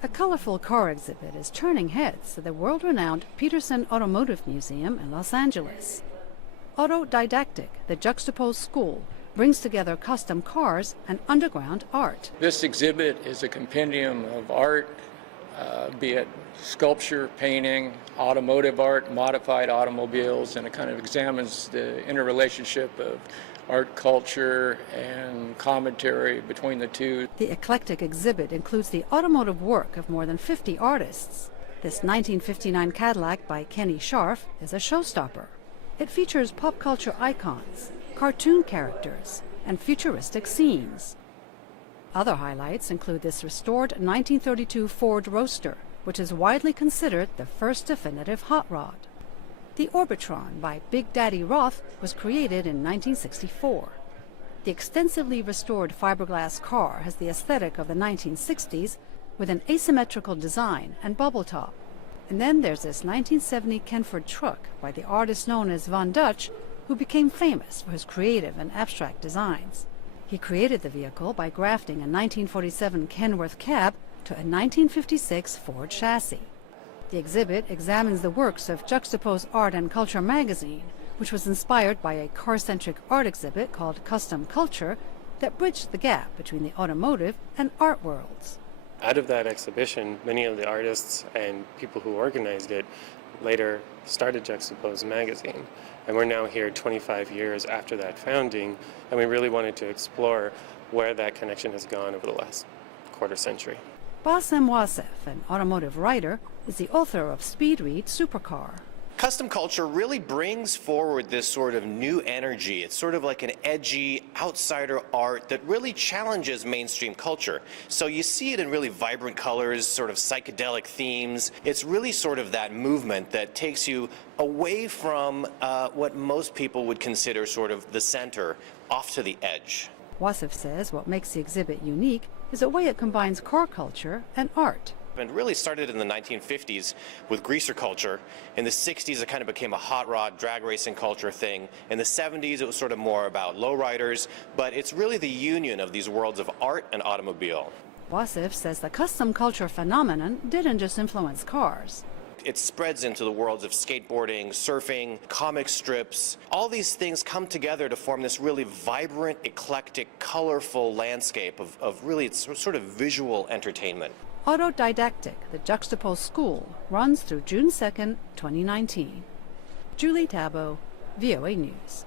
A colorful car exhibit is turning heads at the world-renowned Peterson Automotive Museum in Los Angeles. Auto-Didactic, the Juxtapoz School, brings together custom cars and underground art. This exhibit is a compendium of art, be it sculpture, painting, automotive art, modified automobiles, and it kind of examines the interrelationship of art, culture, and commentary between the two. The eclectic exhibit includes the automotive work of more than 50 artists. This 1959 Cadillac by Kenny Scharf is a showstopper. It features pop culture icons, cartoon characters, and futuristic scenes. Other highlights include this restored 1932 Ford Roadster, which is widely considered the first definitive hot rod. The Orbitron by Big Daddy Roth was created in 1964. The extensively restored fiberglass car has the aesthetic of the 1960s with an asymmetrical design and bubble top. And then there's this 1970 Kenford truck by the artist known as Von Dutch, who became famous for his creative and abstract designs. He created the vehicle by grafting a 1947 Kenworth cab to a 1956 Ford chassis. The exhibit examines the works of Juxtapoz Art and Culture magazine, which was inspired by a car-centric art exhibit called Custom Culture that bridged the gap between the automotive and art worlds. Out of that exhibition, many of the artists and people who organized it later started Juxtapoz magazine. And we're now here 25 years after that founding, and we really wanted to explore where that connection has gone over the last quarter century. Bassem Wassef, an automotive writer, is the author of Speed Read Supercar. Custom culture really brings forward this sort of new energy. It's sort of like an edgy outsider art that really challenges mainstream culture. So you see it in really vibrant colors, sort of psychedelic themes. It's really sort of that movement that takes you away from what most people would consider sort of the center, off to the edge. Wassef says what makes the exhibit unique is the way it combines car culture and art. And really started in the 1950s with greaser culture. In the 60s, it kind of became a hot rod drag racing culture thing. In the 70s, it was sort of more about lowriders, but it's really the union of these worlds of art and automobile. Wassef says the custom culture phenomenon didn't just influence cars. It spreads into the worlds of skateboarding, surfing, comic strips. All these things come together to form this really vibrant, eclectic, colorful landscape of really it's sort of visual entertainment. Auto-Didactic, the Juxtapoz School, runs through June 2nd, 2019. Julie Tabo, VOA News.